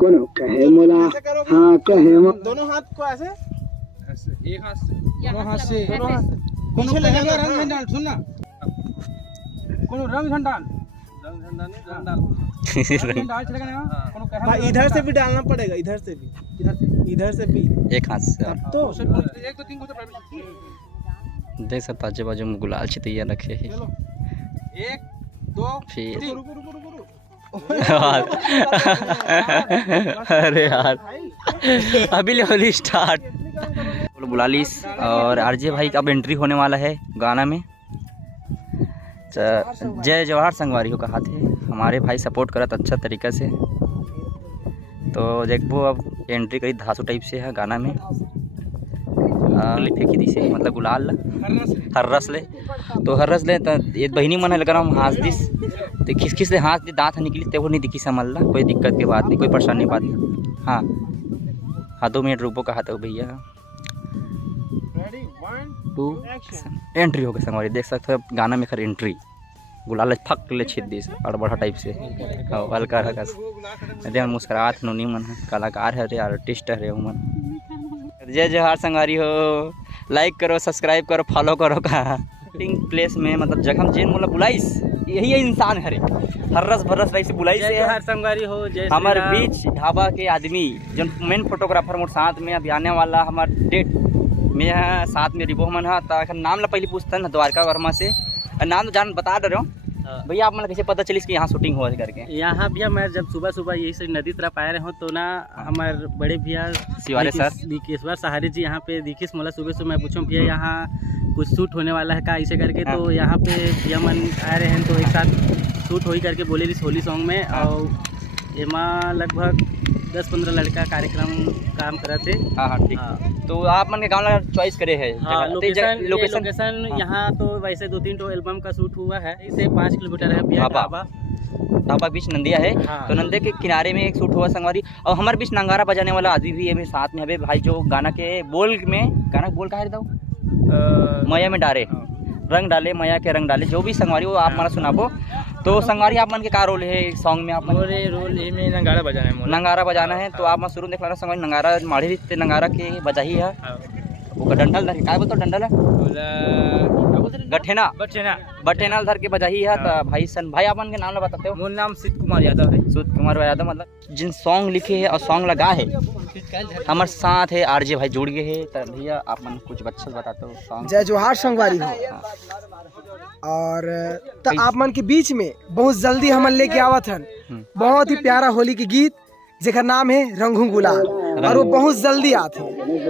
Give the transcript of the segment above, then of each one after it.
कोनो कहे मोला हाँ कहे दोनों हाथ को ऐसे एक हाथ से दोनों हाथ से पीछे लगेगा रंग झंडा सुन ना कोनो रंग झंडा चलेगा ना कोनो कहे इधर से भी डालना पड़ेगा, इधर से भी एक हाथ से तो एक दो तीन को तो देख सकते आजू बाजू में गुलाल छितिया रखे है। एक दो फिर रुको अरे यार अभी ले होली स्टार्ट बुलालिस और आरजे भाई का अब एंट्री होने वाला है गाना में। जय जवाहर संगवारी हो कहा थे, हमारे भाई सपोर्ट करत अच्छा तरीका से। तो देखो अब एंट्री करी धासु टाइप से है गाना में। फेंकी दी से मतलब गुलाल हर्रस ले तो हर्रस ले तो ये बहनी मन है लगा हाथ दिस तो खिस ले हाथ दांत निकली तो नहीं दिखी समझ ला, कोई दिक्कत की बात नहीं, कोई परेशानी बात नहीं। हाँ हाँ 2 मिनट रुको कहा था भैया। 2 एंट्री हो गई संगवारी। देख सकते हो गाना में खर एंट्री गुलाल फक ले छिद दी अड़बड़ा टाइप से हल्का हल्का मुस्कुरात नोनी मन कलाकार है, आर्टिस्ट है मन। जय जवाहर संगवारी हो, लाइक करो, सब्सक्राइब करो, फॉलो करो। का प्लेस में मतलब जगह जेन मतलब बुलाइस यही है इंसान हरे हर्रस भर्रस रही से बुलाइस जय जवाहर संगवारी हो। जय हमारे बीच ढाबा के आदमी जो मेन फोटोग्राफर मोर साथ में अभी आने वाला हमारे डेट में साथ में रिबो मन है। नाम ला पहले पूछता द्वारका वर्मा से, नाम जान बता दे रहे हो भैया। आप मतलब कैसे पता चली कि यहाँ शूटिंग हुआ करके? यहाँ भैया मैं जब सुबह सुबह यही से नदी तरफ आए रहे हो तो ना हमारे बड़े भैया सिवारे सर दिकेश्वर सहारे जी यहाँ पे दिखिस मोला सुबह सुबह मैं पूछूं भैया यहाँ कुछ शूट होने वाला है का ऐसे करके। तो यहाँ पे भैया मन आए रहे हैं तो एक साथ शूट हो ही करके बोले इस होली सॉन्ग में। और एमा लगभग 10-15 लड़का कार्यक्रम काम करे थे। हाँ ठीक। तो आप मन के गाँव चॉइस करे है लोकेशन यहाँ तो वैसे 2-3 तो एल्बम का शूट हुआ है, इसे 5 किलोमीटर है भैया ढाबा बीच नंदिया है। हाँ। तो नंदे के किनारे में एक शूट हुआ संगवारी और हमारे बीच नंगारा बजाने वाला आदमी भी है साथ में हमें भाई जो गाना के बोल का है मया में डारे रंग डाले मया के रंग डाले जो भी संगवारी वो आप हमारा सुनाबो। तो संगवारी आप मन के का रोल है सॉन्ग में? आप रोल में नंगारा बजाना है। तो आप मैं शुरू देख ला संगवारी नंगारा माढ़ी नंगारा के बजाही है वो डंडल धर क्या बोलते डंडल है बठेना धर के बजाही है। तो भाई सन भाई आप मन के नाम बताते हो? मोर नाम सुध कुमार यादव है। सुध कुमार यादव मतलब जिन सॉन्ग लिखे है और सॉन्ग लगा है हमारे साथ है आरजे भाई जुड़ गए हैं। तो भैया आप मन कुछ बच्चा बताते हो सॉन्ग? जय जवाहर संगवारी हो। और तो आप मन के बीच में बहुत जल्दी हम लेके आवत हन बहुत ही प्यारा होली के गीत जेकर नाम है रंगू गुलाल और वो बहुत जल्दी आते।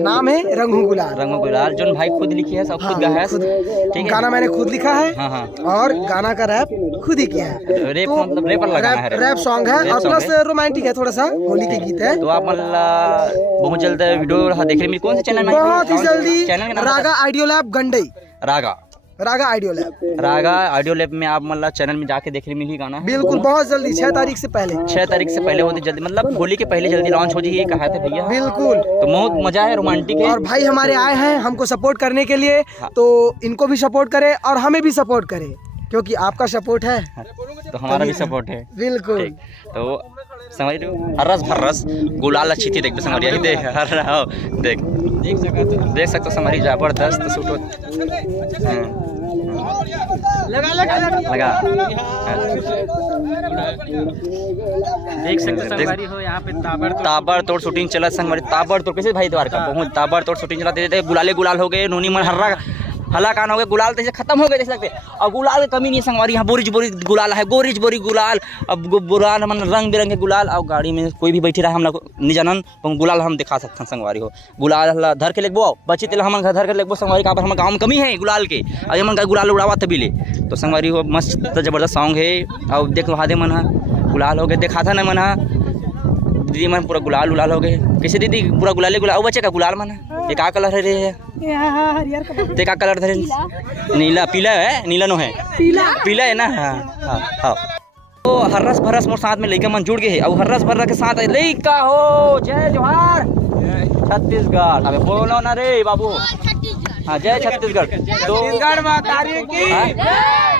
नाम है रंगू गुलाल जो भाई खुद लिखी है सब खुद गाया है। ठीक है, गाना मैंने खुद लिखा है। हाँ। और गाना का रैप खुद ही किया है। रैप मतलब रैप सॉन्ग है और प्लस रोमांटिक है, थोड़ा सा होली के गीत है। तो आप बहुत जल्द वीडियो देखने में कौन से चैनल में? बहुत ही जल्दी रागा ऑडियो लैब गंडई रागा ऑडियो लैब। रागा ऑडियो लैब में आप मतलब चैनल में जाके देखने मिली गाना है बिल्कुल, बहुत जल्दी 6 तारीख से पहले। 6 तारीख से पहले होती जल्दी, मतलब होली के पहले जल्दी लॉन्च हो जाए, ये कहा था भैया। बिल्कुल, तो बहुत मजा है, रोमांटिक है। और भाई हमारे आए हैं हमको सपोर्ट करने के लिए, तो इनको भी सपोर्ट करें और हमें भी सपोर्ट करें, क्योंकि आपका सपोर्ट है तो हमारा भी सपोर्ट है। बिल्कुल। ठीक, तो समझ लो हरस भरस गुलाल अच्छी थी, देख समझिए देख हर रहा देख सकते हो समझी जबरदस्त सूट लगा देख सकते संगवारी हो यहाँ पे ताबड़तोड़ शूटिंग चला संगवारी, ताबड़तोड़ कैसे भाई द्वार का बहुत ताबड़तोड़ शूटिंग चला देते, गुलाले गुलाल हो गए, नूनी मन हर्रा हला कान हो गए, गुलाल तो खत्म हो गए देख सकते। और गुलाल की कमी नहीं है संगवारी, यहाँ बोरी बोरी गुलाल है, गोरिज बोरी गुलाल। अब गुलाल मन रंग बिरंगे गुलाल, और गाड़ी में कोई भी बैठी रहा हम लोग नहीं जानन गुलाल हम दिखा सकते हैं संगवारी हो। गुलाल धर के लेगबो बची तेल हम घर के लेगबो संगवारी का, हमारे गाँव में कमी है गुलाल के, और ये मन का गुलाल उड़ावा तभी ले। तो संगवारी हो मस्त जबरदस्त सॉन्ग है। और देख हादे मन है गुलाल हो गए, देखा था ना मन है दीदी मन पूरा गुलाल उलाल हो गए। कैसे दीदी पूरा गुलाले गुलाल, वो बच्चे का गुलाल मन है, ये का कलर है रे? ते का कलर धरे? नीला पीला है, नीला नो है पीला है ना। हाँ हाँ। तो हर्रस भरस मोर साथ में लइका मन जुड़ गए है, और हर्रस भरस के साथ लइका हो जय जोहार छत्तीसगढ़। अबे बोलो ना रे बाबू। हाँ जय छत्तीसगढ़। तो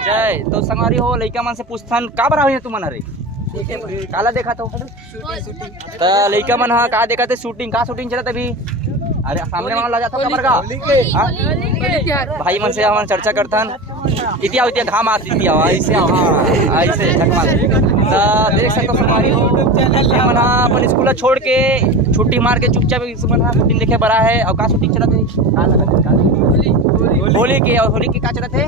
जय। तो संगवारी हो लइका मन से पूछथन का बरा हुई तुम मन रे काला देखा तो लइका मन हाँ का देखा थे शूटिंग का शूटिंग चला अभी। अरे सामने वाला जाता कमर का भाई मन से हम चर्चा करथन इतिया इतिया घाम आती इतिया ऐसे ऐसे चकमा तो देख सकते हमारी हो मन अपन स्कूल छोड़ के छुट्टी मार के चुपचाप मन शूटिंग देखे बड़ा है। और का शूटिंग चला थे होली के, और होली के का चला थे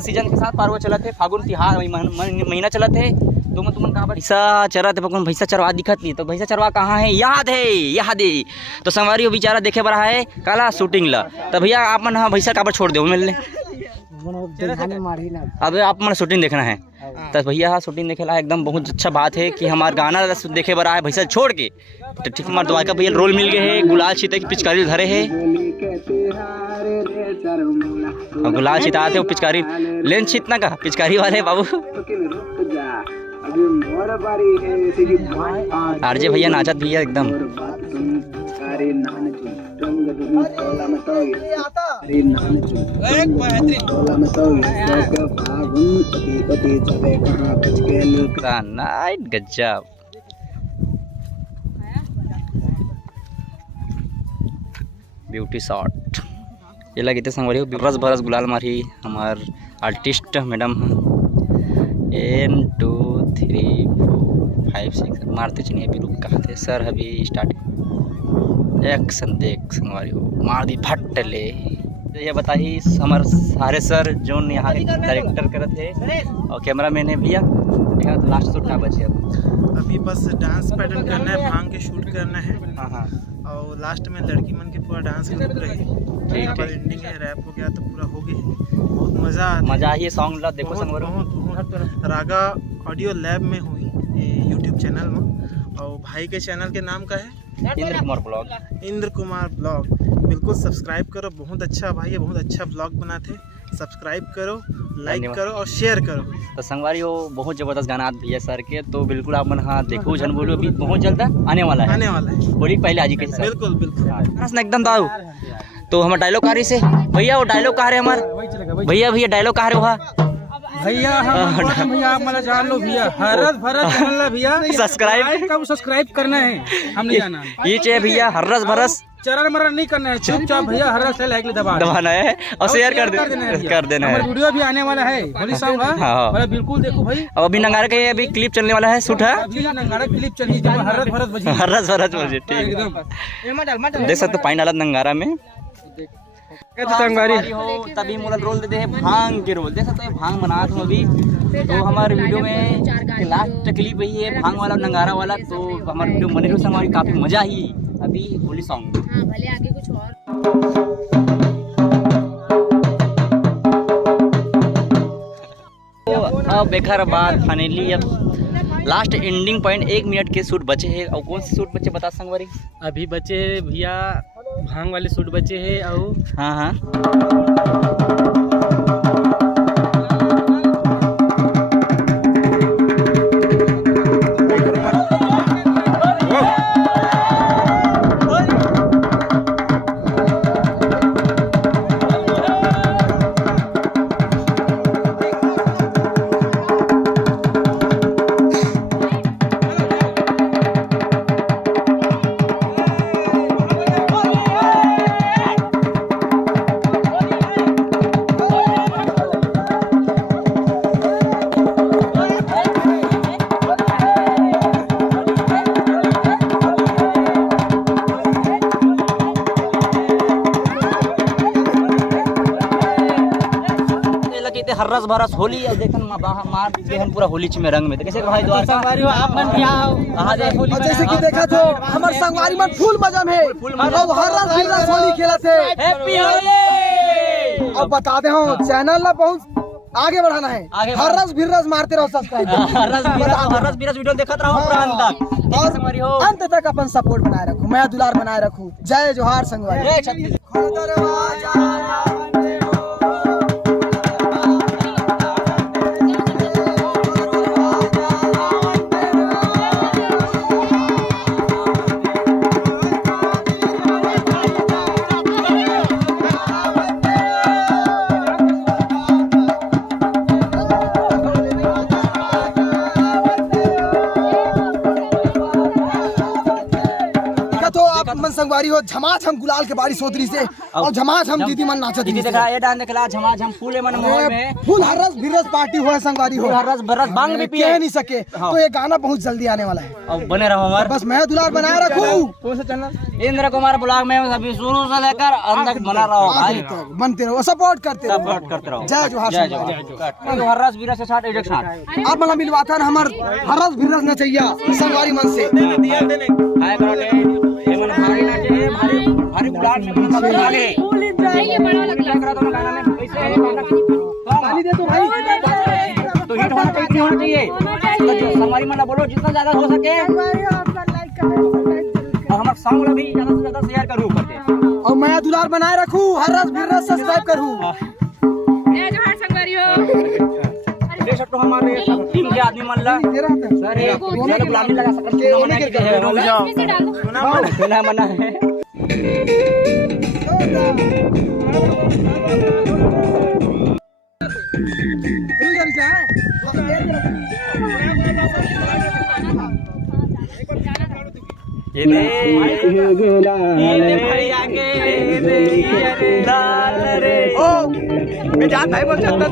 सीजन के साथ पार्वो चला थे, फागुन तिहार महीना चला थे। तो मैं तुमन कहाँ भैंसा चरा थे पकड़ भैंसा चरवा दिखत नहीं, तो भैंसा चरवा कहाँ है? याद है। तो संगवारी बेचारा देखे बड़ा है काला शूटिंग ला, तो भैया आप मन हाँ भैंसा काबर छोड़ दो मिलने, अब आप मन शूटिंग देखना है। तो भैया हाँ शूटिंग देखे ला एकदम बहुत अच्छा बात है कि हमारा गाना देखे बड़ा है भैंसा छोड़ के। तो ठीक हमारे द्वारका भैया रोल मिल गए है, गुलाल छीते की पिचकारी धरे है, और गुलाल छिटाते वो पिचकारी लेन छीतना का पिचकारी वाले बाबू। आरजे भैया नाचत भैया एकदम। नाइट गजब ब्यूटी शॉट ये लगे थे संगवारी हो। बरस बरस गुलाल मारी हमार आर्टिस्ट मैडम 1 2 3 4 5 6 मारते चलिए अभी रुक कहा थे सर अभी स्टार्ट एक्शन देख संगवारी हो मार दी फट ले। तो ये बताइए हमारे सारे सर जो यहाँ के डायरेक्टर करते थे और कैमरा मैन है भैया, तो लास्ट शूट क्या बचे अभी बस डांस पैटर्न करना है, भांग के शूट करना है। हाँ और लास्ट में लड़की मन के पूरा डांस ग्रुप रही, एंडिंग है रैप हो गया तो पूरा हो गया। बहुत मजा ही सॉन्ग ला देखो बहुत रागा ऑडियो लैब में हुई यूट्यूब चैनल में। और भाई के चैनल के नाम का है इंद्र कुमार ब्लॉग। बिल्कुल सब्सक्राइब करो, बहुत अच्छा भाई है, बहुत अच्छा ब्लॉग बनाते। सब्सक्राइब करो, लाइक करो और शेयर करो। तो संगवारी हो बहुत जबरदस्त गाना भैया सर के, तो बिल्कुल आप मन हाँ देखो जन बोलो अभी बहुत जल्द आने वाला है होली पहले आज के बिल्कुल बिल्कुल एकदम दाऊ। तो हमारे डायलॉग कहा रही से भैया वो डायलॉग कहा रहे हमारे भैया डायलॉग कहा रहे वहाँ भैया भैया आप मतलब जान लो भैया हरस भरस चैनल भैया सब्सक्राइब करना है, हम नहीं जाना ये चाहिए भैया हरस भरस चरण मरण नहीं करना है, चुपचाप भैया हरस लाइक दबाना है और शेयर कर देना है। वीडियो भी आने वाला है होली सॉन्ग है, बिल्कुल देखो भाई। अब अभी नंगारा के अभी क्लिप चलने वाला है, शूट है नंगारा क्लिप चली हरस भरस बजे ठीक देख सकते पानी डाला नंगारा में हो तभी मोला रोल देते हैं भांग के रोल, देख सकते हैं भांग बना था अभी। तो हमारे वीडियो में लास्ट क्लिप वही है भांग वाला नंगारा वाला। तो हमारे वीडियो बने रहो हमारी काफी मजा ही अभी होली सॉन्ग भले आगे कुछ और। तो अब बेकार बात फाइनली अब लास्ट एंडिंग पॉइंट 1 मिनट के शूट बचे हैं। और कौन से शूट बचे बता संगवारी? अभी बचे भैया भांग वाले सूट बचे हैं और हाँ हाँ हर रस भरस होली और देखन मार देहन पूरा होली में रंग में तो कैसे भाई द्वार संगवारी हो आप मन भी आओ और जैसे कि देखा तो हमार संगवारी मन फुल मजा में और हर रस होली खेला थे। हैप्पी होली। अब बता दे हूं चैनल ला बहुत आगे बढ़ाना है, हर रस भी रस मारते रहो सब्सक्राइब, हर रस वीडियो देखत रहो पूरा अंत तक और अंत तक अपन सपोर्ट बनाए रखो, मैं दुलार बनाए रखूं। जय जोहार संगवारी। जय छत्तीसगढ़। मन संगवारी हो झमाझम गुलाल के बारिश होतरी से और झमाझम दीदी मन नाचत दीदी देखा ये डांस देखला झमाझम फूले मन मोह में फुल हरस भिरस पार्टी हो संगवारी हो, हर रस भरस बांग भी पिए कह नहीं सके। तो ये गाना बहुत जल्दी आने वाला है और बने रहो हमारे बस मैं दुलार बनाए रखूं। कौन सा चैनल? इंद्र कुमार ब्लॉग में अभी शुरू से लेकर अंत तक बना रहो भाई, बनते रहो सपोर्ट करते रहो। सपोर्ट करते रहो। जय जोहार। जय जोहार। हर रस वीरस के साथ एक साथ आप मला मिलवाता ना हमार हरस भिरस न चाहिए संगवारी मन से हाय करोटे ये मन भारी नाचे है भारी भारी गुलाल में सब आगे फुल एंजॉय ये बड़ा लगता है। करा तो गाना में कैसे है गाली दे तो भाई तो हिट होना चाहिए तो हमारी मना बोलो जितना ज्यादा हो सके और हमारा सॉन्ग भी ज्यादा से ज्यादा शेयर करूं करके और मैं दुलार बनाए रखूं, हरस भिरस सब्सक्राइब करूं। जय जोहार संगवारी हो। देख सकते हो हमारे टीम के आदमी मन ला सर ये गुलामी लगा सकते हैं मना के है रुक जाओ इसमें डाल दो। सुना मना है ये भाई आगे लाल रे ओ मैं जात भाई बोल जाता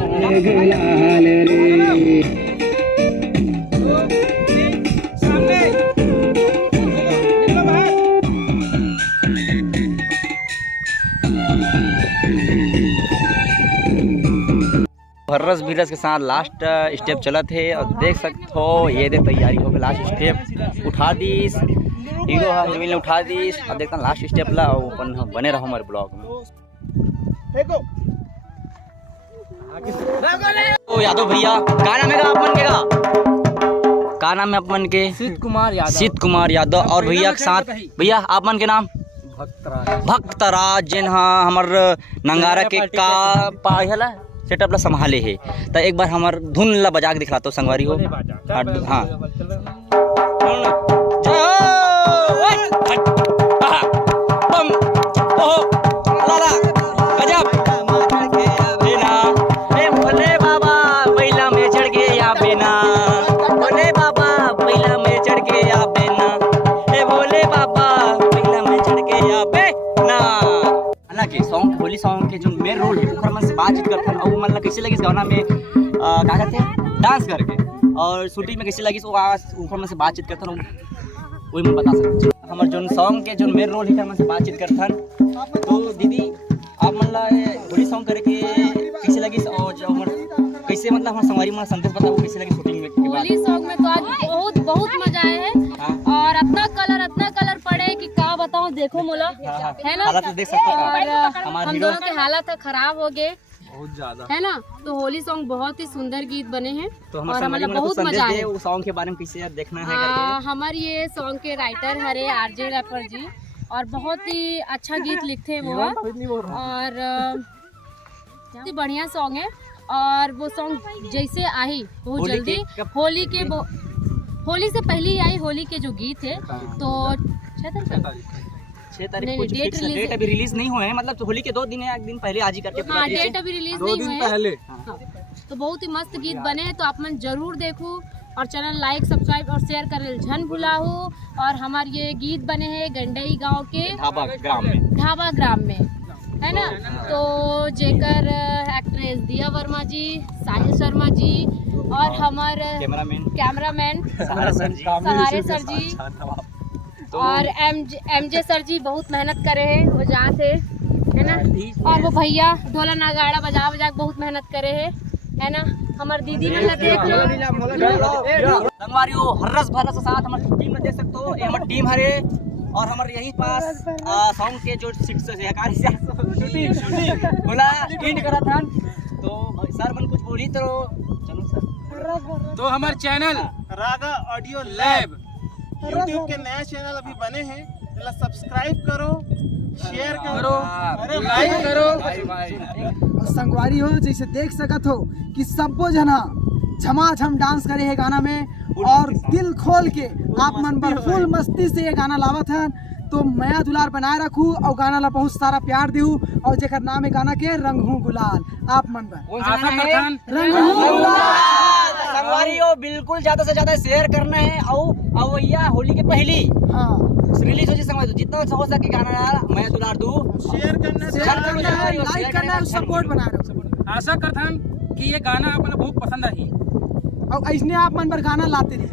हर्रस वीरस के साथ लास्ट स्टेप चलत है और देख सकते हो ये दे तैयारी हो गई लास्ट स्टेप उठा दीस हीरो हिरोइन ने उठा दीस अब देखता लास्ट स्टेप ला अपन बने रहो हमारे ब्लॉग में। ओ यादव भैया का नाम है अपन के का नाम है अपन के? शीत कुमार यादव। शीत कुमार यादव और भैया के साथ भैया आप मन के नाम भक्तराज जिन हाँ हमार नंगारा के का पाहला सेटअप ला संभाले है तो एक बार हमार धुन ला बजा के दिखलाता हूँ संगवारी हो। हाँ भोले बाबा बैला में चढ़ के या बेना भोले बाबा बैला में चढ़ के या बेना भोले बाबा बैला में चढ़ के या बेना। हालांकि सॉन्ग होली सॉन्ग के जो मेन रोल है ओकर मन से बातचीत करथन और मन ला कैसे लगी इस गाना में का कहते हैं डांस करके और शूटिंग में कैसे लगी वो ओकर मन से बातचीत करथन वही मैं बता सकते हमारे जो सॉन्ग के जो मेन रोल है मन से बातचीत करथन। तो दीदी आप मन ला होली सॉन्ग करे के कैसे लगी और जो कैसे मतलब हमारे संगवारी मन संदेश बताओ कैसे लगी शूटिंग में के बाद? होली सॉन्ग में तो आज बहुत बहुत मजा आया है और इतना कलर पड़े कि क्या बताऊं देखो मोला है ना हालत देख सकते हो और हमारे हम हीरो दोनों के हालत खराब हो गए बहुत ज्यादा है ना। तो होली सॉन्ग बहुत ही सुंदर गीत बने हैं तो और हमारे हमारा संगवारी मन को बहुत संदेश मजा दे आया। वो सॉन्ग के बारे में कैसे यार देखना है करके। हमारे ये सॉन्ग के राइटर हरे आरजे रैपर जी और बहुत ही अच्छा गीत लिखते हैं वो, और बहुत ही बढ़िया सॉन्ग है। और वो सॉन्ग जैसे आई बहुत जल्दी होली से पहले ही आई, होली के जो गीत है तो 6 तारीख को डेट अभी रिलीज नहीं हुए हैं, मतलब होली के 2 दिन है, 1 दिन पहले आज ही करके हाँ डेट अभी रिलीज नहीं हुए हैं। हाँ, तो बहुत ही मस्त गीत बने हैं, तो आप मन जरूर देखो और चैनल लाइक सब्सक्राइब और शेयर कर झन भुलाओ। और हमारे ये गीत बने हैं गंडई गांव के ढाबा ग्राम में, है ना। तो जेकर एक्ट्रेस दिया वर्मा जी, साहिल शर्मा जी और हमारे कैमरामैन सहारे सर जी और एमजे सर जी बहुत मेहनत करे हैं, वो जहाँ थे, है ना। और वो भैया ढोला नगाड़ा बजा बजा बहुत मेहनत करे है ना। हमार दीदी मतलब देख लो संगवारियों हर्रस भरस साथ हमारी टीम में देख सकते हो, ये हमारी टीम हरे और हमारे यहीं पास सॉन्ग के जो सहकारी शूटिंग बोला एंड करा था, तो सर मन कुछ बोली तो चलो सर। तो हमारे चैनल रागा ऑडियो लैब यूट्यूब के नया चैनल अभी बने हैं, सब्सक्राइब करो, शेयर करो, लाइक करो। और संगवारी हो जैसे देख सकत हो कि सबो जना झमाझम डांस करे है गाना में और दिल खोल के आप मन पर फुल मस्ती से ये गाना लावत है। तो मैं दुलार बनाए रखू और गाना ला बहुत सारा प्यार देहू और जेकर नाम है गाना के रंग हूँ गुलाल। आप मन पर आशा करथन रंग हूँ गुलाल संगवारियों बिल्कुल ज्यादा से ज्यादा शेयर करना है और भैया होली के पहली हाँ रिलीज हो जाए जितना हो सके गाना मैं दुलार दूं, शेयर करना है, लाइक करना है, सपोर्ट बना रहे। आशा करथन कि ये गाना आपको बहुत पसंद आई और ऐसने आप मन पर गाना लाते रहिए।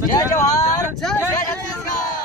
जय जवाहर जय छत्तीसगढ़।